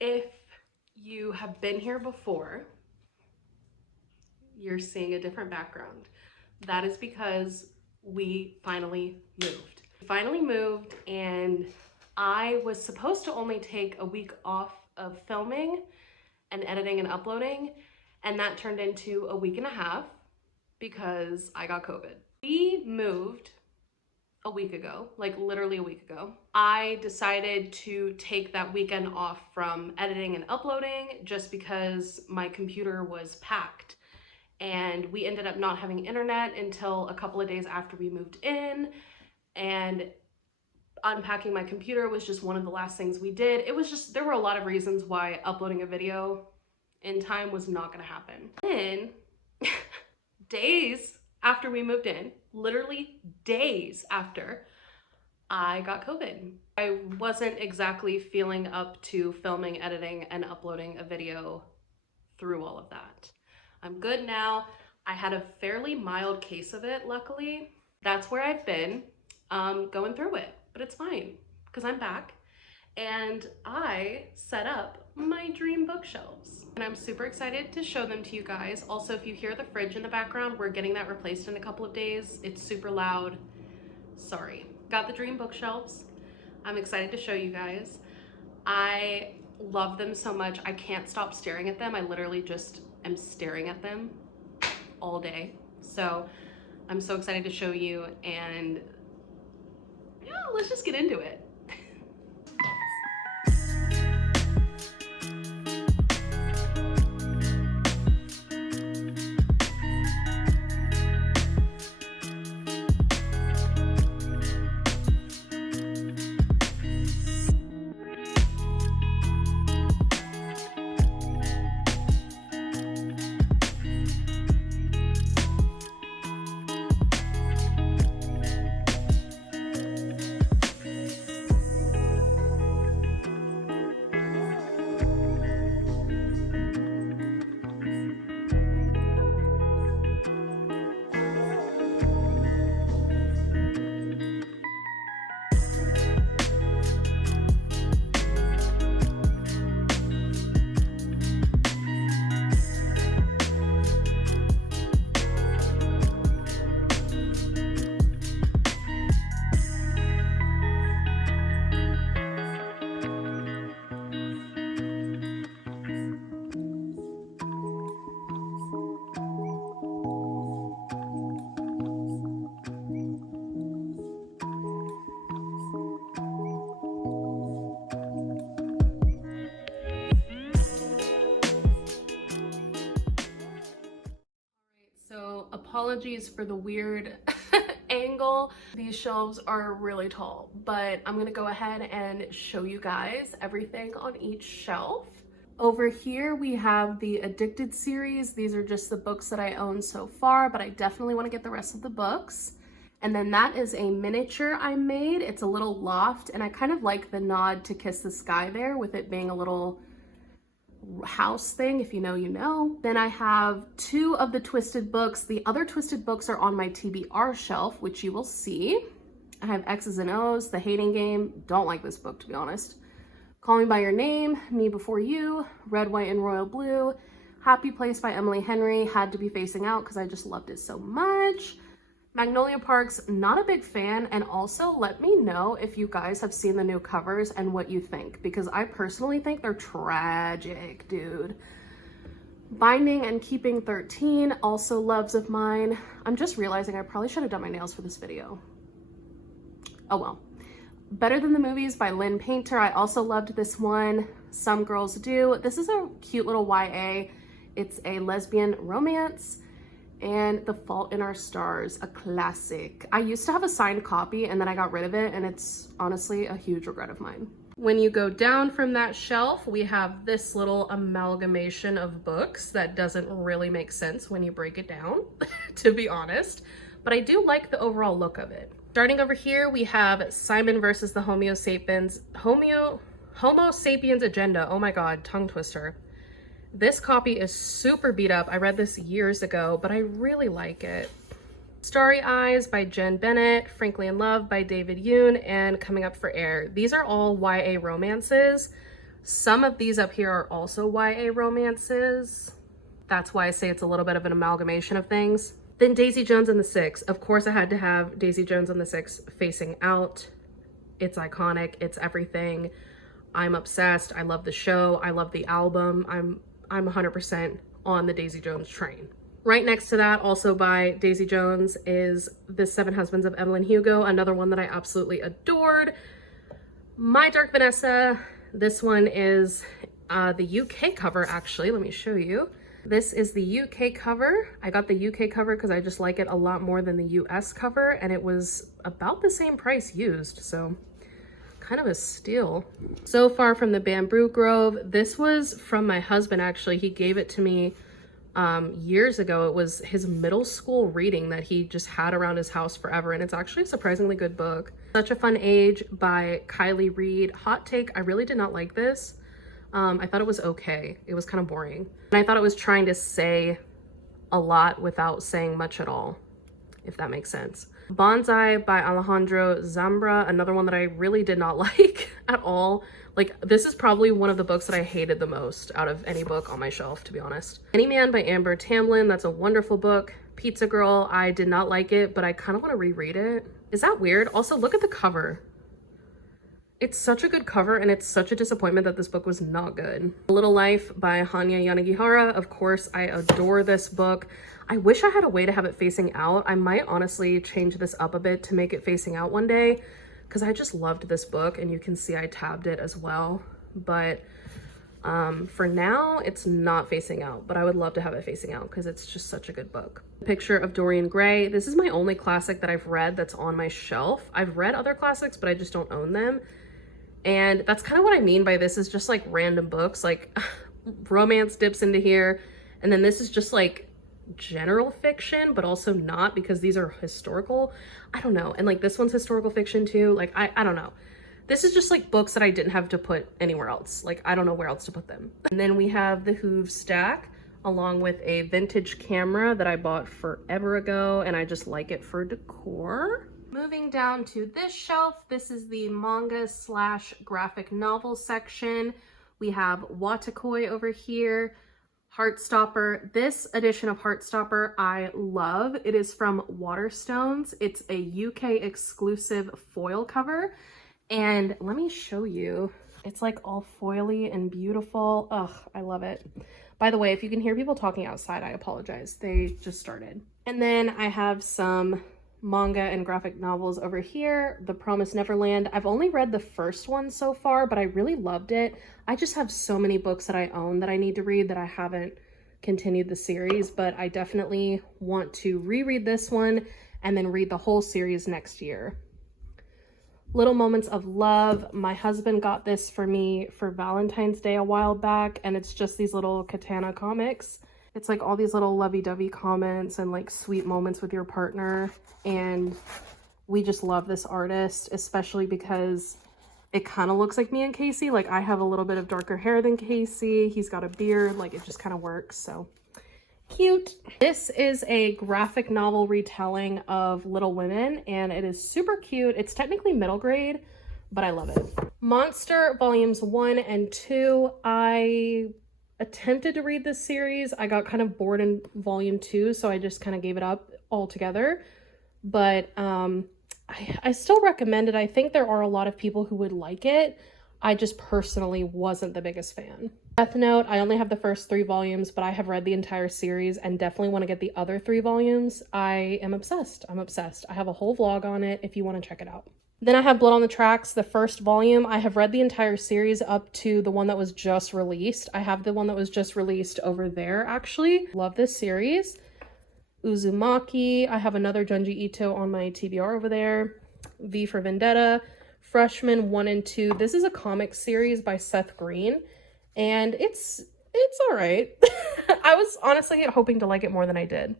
If you have been here before, you're seeing a different background. That is because we finally moved. Finally moved, and I was supposed to only take a week off of filming and editing and uploading, and that turned into a week and a half because I got COVID. We moved a week ago, like literally a week ago. I decided to take that weekend off from editing and uploading just because my computer was packed, and we ended up not having internet until a couple of days after we moved in, and unpacking my computer was just one of the last things we did. It was just, there were a lot of reasons why uploading a video in time was not gonna happen. Then, days after we moved in, literally days after, I got COVID. I wasn't exactly feeling up to filming, editing, and uploading a video through all of that. I'm good now. I had a fairly mild case of it, luckily. That's where I've been, going through it, but it's fine because I'm back, and I set up my dream bookshelves, and I'm super excited to show them to you guys. Also, if you hear the fridge in the background, we're getting that replaced in a couple of days. It's super loud. Sorry. Got the dream bookshelves. I'm excited to show you guys. I love them so much. I can't stop staring at them. I literally just am staring at them all day. So I'm so excited to show you, and yeah, let's just get into it. So apologies for the weird angle. These shelves are really tall, but I'm gonna go ahead and show you guys everything on each shelf. Over here we have the Addicted series. These are just the books that I own so far, but I definitely want to get the rest of the books. And then that is a miniature I made. It's a little loft, and I kind of like the nod to Kiss the Sky there, with it being a little house thing. If you know, you know. Then I have two of the Twisted books. The other Twisted books are on my TBR shelf, which you will see. I have X's and O's, The Hating Game. Don't like this book, to be honest. Call Me by Your Name, Me Before You, Red, White, and Royal Blue, Happy Place by Emily Henry. Had to be facing out because I just loved it so much. Magnolia Parks, not a big fan, and also let me know if you guys have seen the new covers and what you think, because I personally think they're tragic, dude. Binding and Keeping 13, also loves of mine. I'm just realizing I probably should have done my nails for this video. Oh well. Better Than the Movies by Lynn Painter. I also loved this one. Some Girls Do. This is a cute little YA. It's a lesbian romance. And The Fault in Our Stars, a classic. I used to have a signed copy and then I got rid of it, and it's honestly a huge regret of mine. When you go down from that shelf, we have this little amalgamation of books that doesn't really make sense when you break it down, to be honest. But I do like the overall look of it. Starting over here, we have Simon versus the Homo Sapiens Agenda. Oh my God, tongue twister. This copy is super beat up. I read this years ago, but I really like it. Starry Eyes by Jen Bennett, Frankly in Love by David Yoon, and Coming Up for Air. These are all YA romances. Some of these up here are also YA romances. That's why I say it's a little bit of an amalgamation of things. Then Daisy Jones and the Six. Of course I had to have Daisy Jones and the Six facing out. It's iconic, it's everything. I'm obsessed. I love the show. I love the album. I'm 100% on the Daisy Jones train. Right next to that, also by Daisy Jones, is The Seven Husbands of Evelyn Hugo, another one that I absolutely adored. My Dark Vanessa. This one is the UK cover, actually. Let me show you. This is the UK cover. I got the UK cover because I just like it a lot more than the US cover, and it was about the same price used, so kind of a steal. So Far from the Bamboo Grove. This was from my husband, actually. He gave it to me years ago. It was his middle school reading that he just had around his house forever, and it's actually a surprisingly good book. Such a Fun Age by Kylie Reed. Hot take, I really did not like this. I thought it was okay. It was kind of boring. And I thought it was trying to say a lot without saying much at all, if that makes sense. Bonsai by Alejandro Zambra, another one that I really did not like at all. Like, this is probably one of the books that I hated the most out of any book on my shelf, to be honest. Any Man by Amber Tamblyn, that's a wonderful book. Pizza Girl, I did not like it, but I kind of want to reread it. Is that weird? Also, look at the cover. It's such a good cover, and it's such a disappointment that this book was not good. A Little Life by Hanya Yanagihara. Of course, I adore this book. I wish I had a way to have it facing out. I might honestly change this up a bit to make it facing out one day, because I just loved this book, and you can see I tabbed it as well. But for now, it's not facing out, but I would love to have it facing out because it's just such a good book. Picture of Dorian Gray. This is my only classic that I've read that's on my shelf. I've read other classics, but I just don't own them. And that's kind of what I mean by this is just like random books, like romance dips into here. And then this is just like general fiction, but also not, because these are historical. I don't know. And like this one's historical fiction too. Like, I don't know. This is just like books that I didn't have to put anywhere else. Like, I don't know where else to put them. And then we have the Hoover stack along with a vintage camera that I bought forever ago, and I just like it for decor. Moving down to this shelf, this is the manga slash graphic novel section. We have Watakoi over here, Heartstopper. This edition of Heartstopper I love. It is from Waterstones. It's a UK exclusive foil cover. And let me show you. It's like all foily and beautiful. Ugh, I love it. By the way, if you can hear people talking outside, I apologize. They just started. And then I have some manga and graphic novels over here. The Promised Neverland. I've only read the first one so far, but I really loved it. I just have so many books that I own that I need to read that I haven't continued the series, but I definitely want to reread this one and then read the whole series next year. Little Moments of Love. My husband got this for me for Valentine's Day a while back, and it's just these little katana comics. It's like all these little lovey-dovey comments and like sweet moments with your partner, and we just love this artist, especially because it kind of looks like me and Casey. Like, I have a little bit of darker hair than Casey. He's got a beard. Like, it just kind of works. So cute. This is a graphic novel retelling of Little Women, and it is super cute. It's technically middle grade, but I love it. Monster Volumes 1 and 2. I attempted to read this series. I got kind of bored in Volume 2, so I just kind of gave it up altogether. But I still recommend it. I think there are a lot of people who would like it. I just personally wasn't the biggest fan. Death Note, I only have the first 3 volumes, but I have read the entire series and definitely want to get the other 3 volumes. I am obsessed. I'm obsessed. I have a whole vlog on it if you want to check it out. Then I have Blood on the Tracks, the first volume. I have read the entire series up to the one that was just released. I have the one that was just released over there, actually. Love this series. Uzumaki. I have another Junji Ito on my TBR over there. V for Vendetta. Freshmen 1 and 2. This is a comic series by Seth Green, and it's all right. I was honestly hoping to like it more than I did.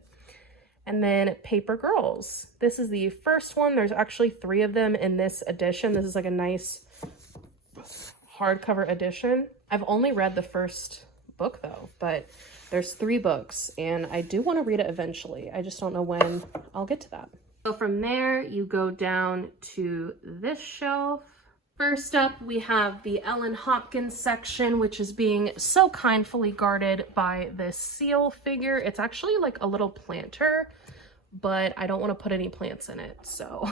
And then Paper Girls. This is the first one. There's actually 3 of them in this edition. This is like a nice hardcover edition. I've only read the first book though, but there's 3 books, and I do want to read it eventually. I just don't know when I'll get to that. So from there, you go down to this shelf. First up, we have the Ellen Hopkins section, which is being so kindly guarded by this seal figure. It's actually like a little planter, but I don't want to put any plants in it, so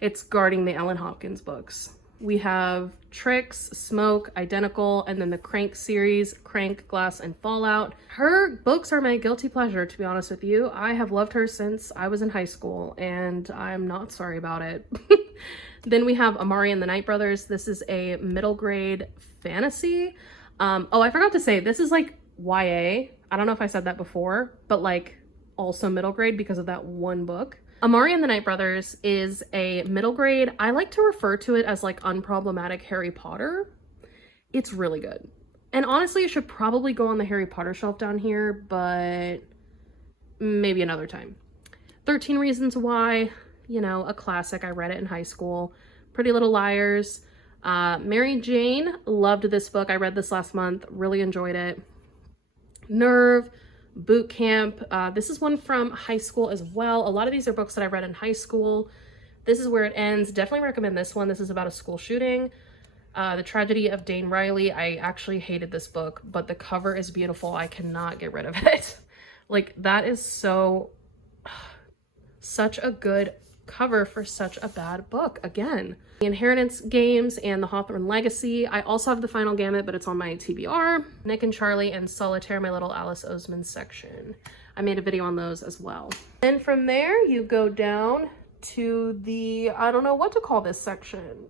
it's guarding the Ellen Hopkins books. We have Tricks, Smoke, Identical, and then the Crank series, Crank, Glass, and Fallout. Her books are my guilty pleasure, to be honest with you. I have loved her since I was in high school, and I'm not sorry about it. Then we have Amari and the Night Brothers. This is a middle grade fantasy. Oh, I forgot to say, this is like YA. I don't know if I said that before, but like also middle grade because of that one book. Amari and the Night Brothers is a middle grade. I like to refer to it as like unproblematic Harry Potter. It's really good. And honestly, it should probably go on the Harry Potter shelf down here, but maybe another time. 13 Reasons Why, you know, a classic. I read it in high school. Pretty Little Liars. Mary Jane, loved this book. I read this last month, really enjoyed it. Nerve, Boot Camp. This is one from high school as well. A lot of these are books that I read in high school. This Is Where It Ends. Definitely recommend this one. This is about a school shooting. The Tragedy of Dane Riley. I actually hated this book, but the cover is beautiful. I cannot get rid of it. Like, that is such a good cover for such a bad book. Again, The Inheritance Games and The Hawthorne Legacy. I also have The Final Gamut, but it's on my TBR. Nick and Charlie and Solitaire, my little Alice Oseman section. I made a video on those as well. Then from there, you go down to the, I don't know what to call this section.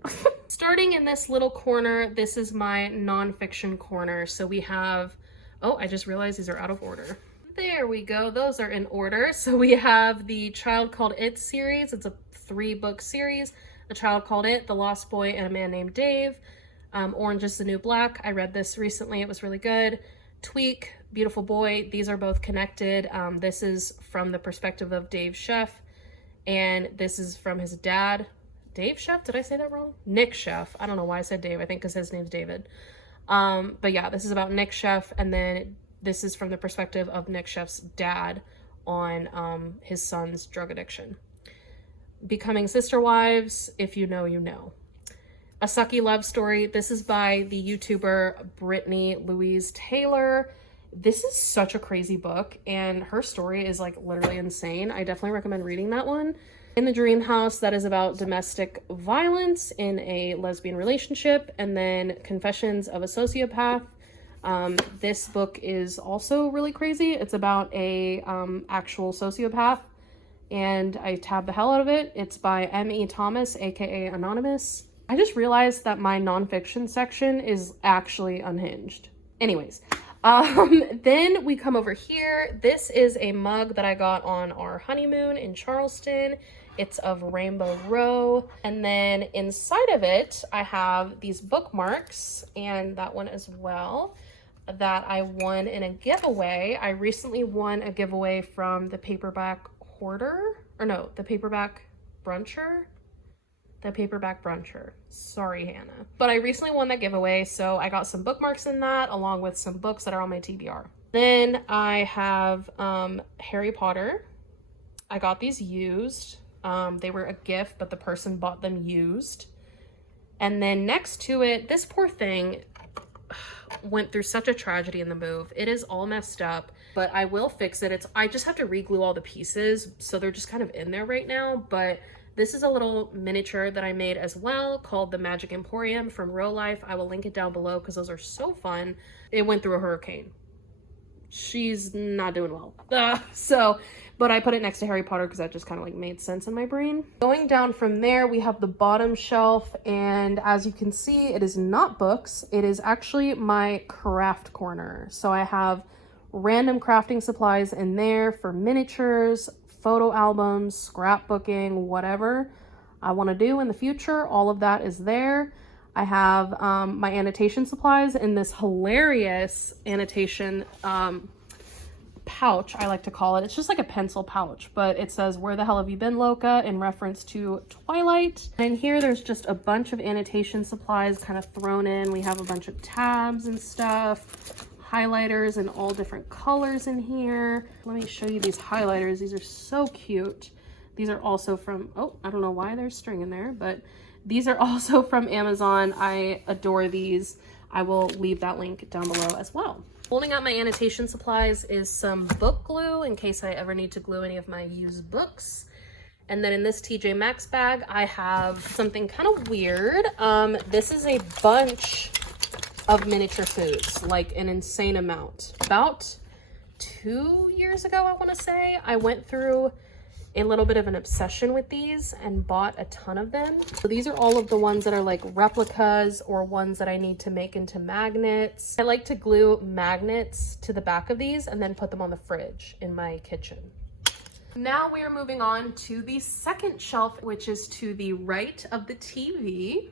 Starting in this little corner, this is my nonfiction corner. So we have, oh, I just realized these are out of order. There we go. Those are in order. So we have the Child Called It series. It's a 3-book series. The Child Called It, The Lost Boy, and A Man Named Dave. Orange is the New Black. I read this recently. It was really good. Tweak, Beautiful Boy. These are both connected. This is from the perspective of Dave Sheff, and this is from his dad. Dave Sheff? Did I say that wrong? Nick Sheff. I don't know why I said Dave. I think because his name's David. But yeah, this is about Nick Sheff, and then this is from the perspective of Nick Sheff's dad on his son's drug addiction. Becoming Sister Wives, If You Know, You Know. A Sucky Love Story. This is by the YouTuber Brittany Louise Taylor. This is such a crazy book, and her story is like literally insane. I definitely recommend reading that one. In the Dream House, that is about domestic violence in a lesbian relationship. And then Confessions of a Sociopath. This book is also really crazy. It's about a actual sociopath, and I tabbed the hell out of it. It's by M.E. Thomas, aka Anonymous. I just realized that my nonfiction section is actually unhinged. Anyways, then we come over here. This is a mug that I got on our honeymoon in Charleston. It's of Rainbow Row. And then inside of it, I have these bookmarks, and that one as well, that I won in a giveaway. I recently won a giveaway from the Paperback Hoarder, or no, the Paperback Bruncher. The Paperback Bruncher. Sorry, Hannah. But I recently won that giveaway, so I got some bookmarks in that, along with some books that are on my TBR. Then I have Harry Potter. I got these used. They were a gift, but the person bought them used. And then next to it, this poor thing went through such a tragedy in the move. It is all messed up, but I will fix it. I just have to re-glue all the pieces, so they're just kind of in there right now. But this is a little miniature that I made as well called the Magic Emporium from Real Life. I will link it down below because those are so fun. It went through a hurricane. She's not doing well. But I put it next to Harry Potter because that just kind of like made sense in my brain. Going down from there, we have the bottom shelf, and as you can see, it is not books. It is actually my craft corner. So I have random crafting supplies in there for miniatures, photo albums, scrapbooking, whatever I want to do in the future. All of that is there. I have my annotation supplies in this hilarious annotation pouch, I like to call it. It's just like a pencil pouch, but it says, "Where the hell have you been, Loca?" in reference to Twilight. And in here, there's just a bunch of annotation supplies kind of thrown in. We have a bunch of tabs and stuff, highlighters in all different colors in here. Let me show you these highlighters. These are so cute. These are also from, oh, I don't know why there's string in there, but these are also from Amazon. I adore these. I will leave that link down below as well. Holding out my annotation supplies is some book glue in case I ever need to glue any of my used books. And then in this TJ Maxx bag, I have something kind of weird. This is a bunch of miniature foods, like an insane amount. About 2 years ago, I want to say, I went through a little bit of an obsession with these and bought a ton of them. So these are all of the ones that are like replicas or ones that I need to make into magnets. I like to glue magnets to the back of these and then put them on the fridge in my kitchen. Now we are moving on to the second shelf, which is to the right of the TV.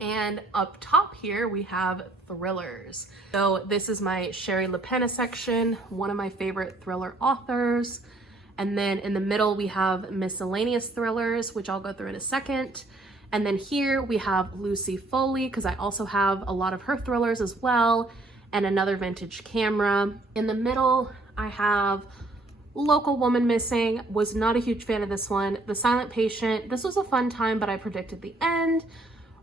And up top here, we have thrillers. So this is my Sherry LaPena section, one of my favorite thriller authors. And then in the middle, we have miscellaneous thrillers, which I'll go through in a second. And then here we have Lucy Foley, because I also have a lot of her thrillers as well, and another vintage camera. In the middle, I have Local Woman Missing. Was not a huge fan of this one. The Silent Patient. This was a fun time, but I predicted the end.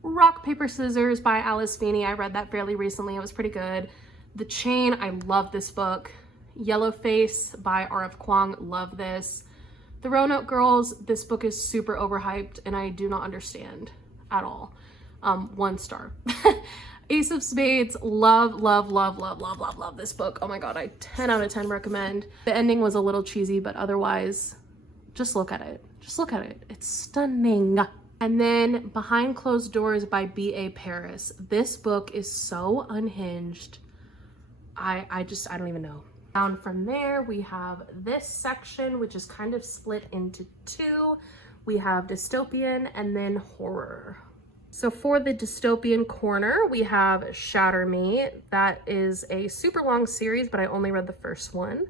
Rock, Paper, Scissors by Alice Feeney. I read that fairly recently. It was pretty good. The Chain. I love this book. Yellow Face by R.F. Kuang. Love this. The Roanoke Girls. This book is super overhyped and I do not understand at all. 1 star. Ace of Spades. Love, love, love, love, love, love, love this book. Oh my god, I 10 out of 10 recommend. The ending was a little cheesy, but otherwise, just look at it. Just look at it. It's stunning. And then Behind Closed Doors by B.A. Paris. This book is so unhinged. I don't even know. Down from there, we have this section, which is kind of split into 2. We have dystopian and then horror. So for the dystopian corner, we have Shatter Me. That is a super long series, but I only read the first one.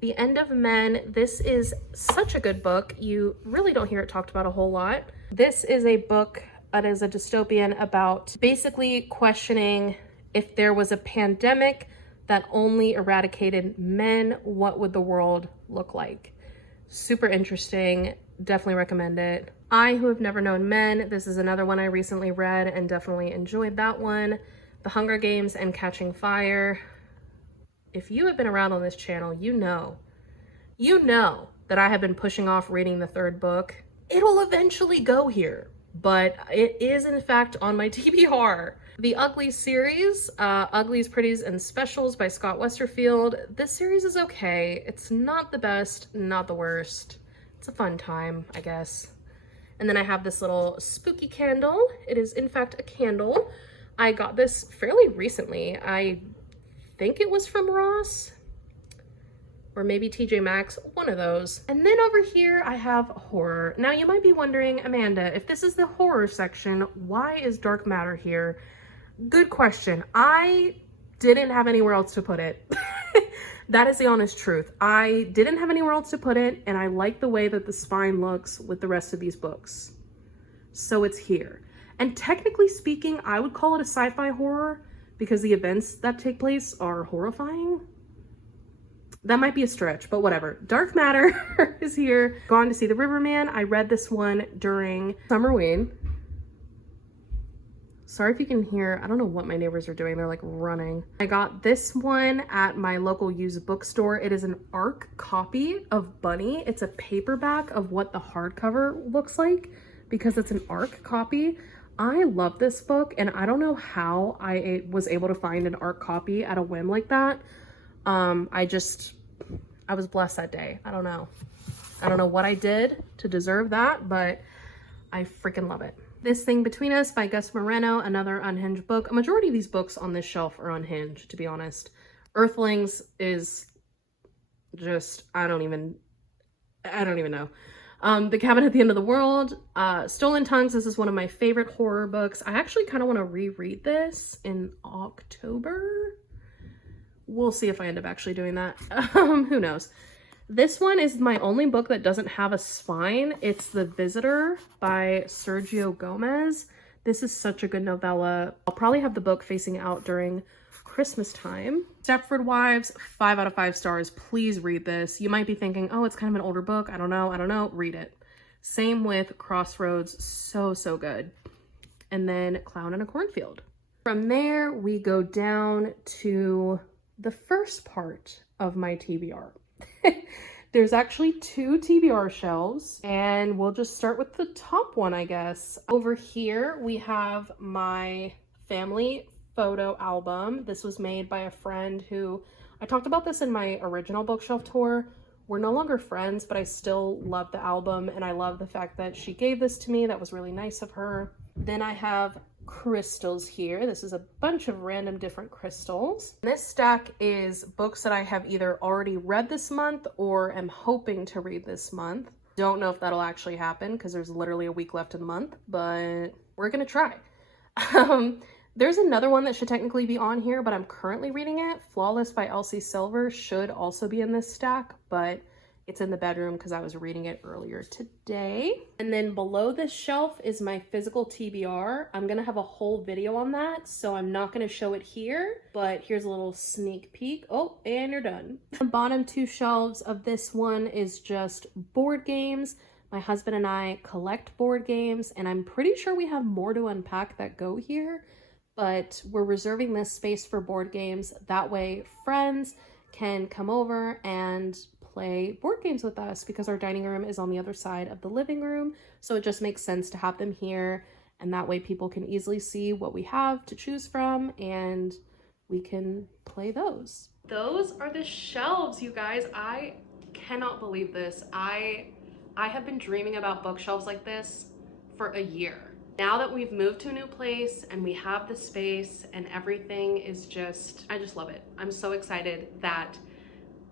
The End of Men. This is such a good book. You really don't hear it talked about a whole lot. This is a book that is a dystopian about basically questioning if there was a pandemic that only eradicated men, what would the world look like? Super interesting. Definitely recommend it. I Who Have Never Known Men. This is another one I recently read and definitely enjoyed that one. The Hunger Games and Catching Fire. If you have been around on this channel, you know that I have been pushing off reading the 3rd book. It'll eventually go here, but it is in fact on my TBR. The Ugly series, Uglies, Pretties, and Specials by Scott Westerfield. This series is okay. It's not the best, not the worst. It's a fun time, I guess. And then I have this little spooky candle. It is in fact a candle. I got this fairly recently. I think it was from Ross or maybe TJ Maxx, one of those. And then over here I have horror. Now you might be wondering, Amanda, if this is the horror section, why is Dark Matter here? Good question. I didn't have anywhere else to put it. That is the honest truth. I didn't have anywhere else to put it, and I like the way that the spine looks with the rest of these books. So it's here. And technically speaking, I would call it a sci-fi horror because the events that take place are horrifying. That might be a stretch, but whatever. Dark Matter is here. Gone to See the Riverman. I read this one during Summerween. Sorry if you can hear, I don't know what my neighbors are doing. They're like running. I got this one at my local used bookstore. It is an ARC copy of Bunny. It's a paperback of what the hardcover looks like because it's an ARC copy. I love this book and I don't know how I was able to find an ARC copy at a whim like that. I was blessed that day. I don't know what I did to deserve that, but I freaking love it. This Thing Between Us by Gus Moreno, another unhinged book. A majority of these books on this shelf are unhinged, to be honest. Earthlings is just, I don't even know. The Cabin at the End of the World, Stolen Tongues. This is one of my favorite horror books. I actually kind of want to reread this in October. We'll see if I end up actually doing that. Who knows? This one is my only book that doesn't have a spine. It's The Visitor by Sergio Gomez. This is such a good novella. I'll probably have the book facing out during Christmas time. Stepford Wives, 5 out of 5 stars. Please read this. You might be thinking, oh, it's kind of an older book. I don't know. Read it. Same with Crossroads. So, so good. And then Clown in a Cornfield. From there, we go down to the first part of my TBR. There's actually 2 TBR shelves, and we'll just start with the top one, I guess. Over here, we have my family photo album. This was made by a friend who, I talked about this in my original bookshelf tour. We're no longer friends, but I still love the album, and I love the fact that she gave this to me. That was really nice of her. Then I have crystals here. This is a bunch of random different crystals. This stack is books that I have either already read this month or am hoping to read this month. Don't know if that'll actually happen because there's literally a week left in the month, but we're gonna try. There's another one that should technically be on here, but I'm currently reading it. Flawless by Elsie Silver should also be in this stack, but it's in the bedroom because I was reading it earlier today. And then below this shelf is my physical TBR. I'm gonna have a whole video on that, so I'm not gonna show it here, but here's a little sneak peek. Oh, and you're done. The bottom 2 shelves of this one is just board games. My husband and I collect board games, and I'm pretty sure we have more to unpack that go here, but we're reserving this space for board games. That way friends can come over and play board games with us because our dining room is on the other side of the living room. So it just makes sense to have them here. And that way people can easily see what we have to choose from and we can play those. Those are the shelves, you guys. I cannot believe this. I have been dreaming about bookshelves like this for a year. Now that we've moved to a new place and we have the space and everything is just, I just love it. I'm so excited that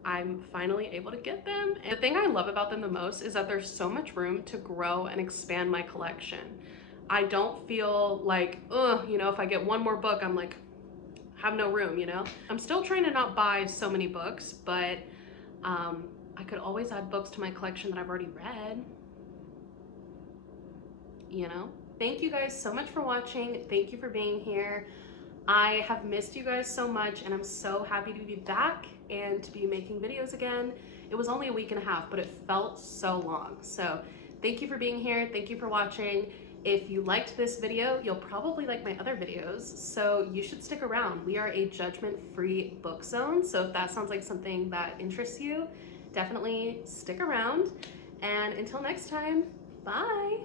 I'm finally able to get them. And the thing I love about them the most is that there's so much room to grow and expand my collection. I don't feel like, ugh, you know, if I get one more book, I'm like, have no room, you know? I'm still trying to not buy so many books, but I could always add books to my collection that I've already read, you know? Thank you guys so much for watching. Thank you for being here. I have missed you guys so much and I'm so happy to be back and to be making videos again. It was only a week and a half, but it felt so long. So thank you for being here. Thank you for watching. If you liked this video, you'll probably like my other videos, so you should stick around. We are a judgment-free book zone, so if that sounds like something that interests you, definitely stick around. And until next time, bye.